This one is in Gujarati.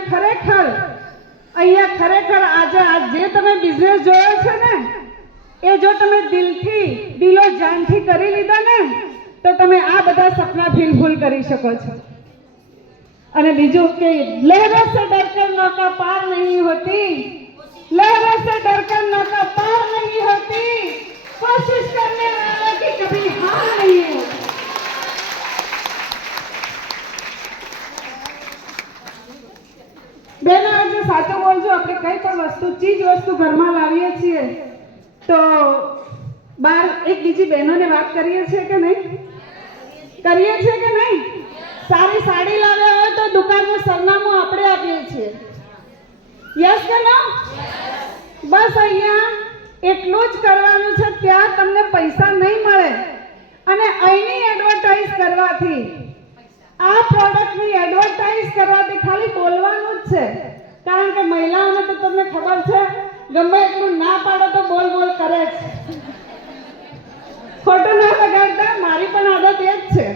અહીંયા ખરેખર અહીંયા ખરેખર આજે આ જે તમે બિઝનેસ જોયો છે ને, એ જો તમે દિલથી, દિલો જાનથી કરી લીધા ને, તો તમે આ બધા સપના ફિલફૂલ કરી શકો છો. અને બીજું કે લહેરો સે ડરકર ન બેન આજે સાચું બોલજો, આપણે કઈ પણ વસ્તુ, ચીજ વસ્તુ ઘરમાં લાવીએ છીએ, તો બાર એક બીજી બહેનોને વાત કરીએ છીએ કે નહીં? કરીએ છીએ કે નહીં? સારી સાડી લાવ્યા હોય તો દુકાનનું સરનામું આપણે આપીએ છીએ. યસ કે નો બસ અહીંયા એટલું જ કરવાનું છે, ત્યાં તમને પૈસા નહીં મળે. અને અહીંની એડવર્ટાઇઝ કરવાથી આ પ્રોડક્ટની એડવર્ટાઇઝ કરવાથી ખાલી છે. કારણ કે મહિલાઓને તો તમને ખબર છે, ગમે એટલું ના પાડો તો બોલ બોલ કરે જ. ખોટું ના લગાડતા મારી પણ આદત એ જ છે.